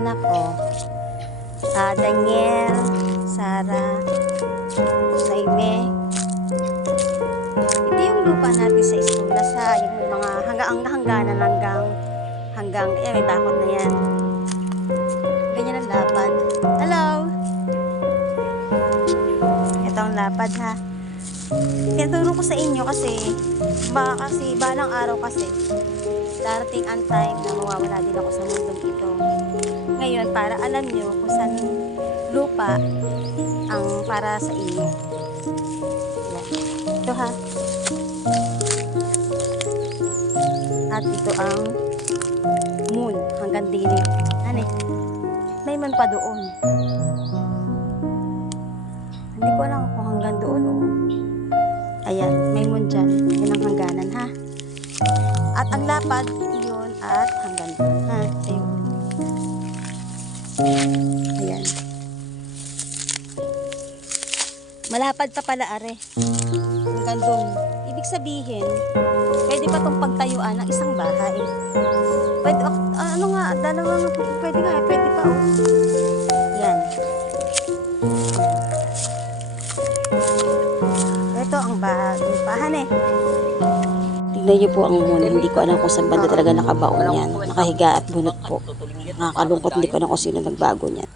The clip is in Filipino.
anak ko. Daniel, Sarah, Saime. Ito yung lupa natin sa eskwela sa yung mga hangganan hanggang may bakod na yan. Ganyan ang lapad. Hello! Ito ang lapad ha. Tinuturo ko sa inyo kasi balang araw kasi darating ang time na mawawala din ako sa mundong ito. Ngayon, para alam nyo kung saan lupa ang para sa inyo. Yan. Ito ha. At ito ang moon hanggang dilim. Ano may man pa doon. Hindi ko alam kung hanggang doon o. Ayan, may moon dyan. Yan ang hangganan ha. At ang lapad, yun at hanggang doon ha. Ayun. Ayan. Malapad pa pala are. Hanggang doon. Ibig sabihin, pwede pa itong pagtayuan ng isang bahay. Pwede, ano nga, dalawa nga, pwede pa. Oh. Yan. Ito ang bahan eh. Tignan niyo po ang moon. Hindi ko alam kung saan banda talaga nakabaon yan. Nakahiga at bunot po. Nakakalungkot, hindi ko alam kung sino nagbago niyan.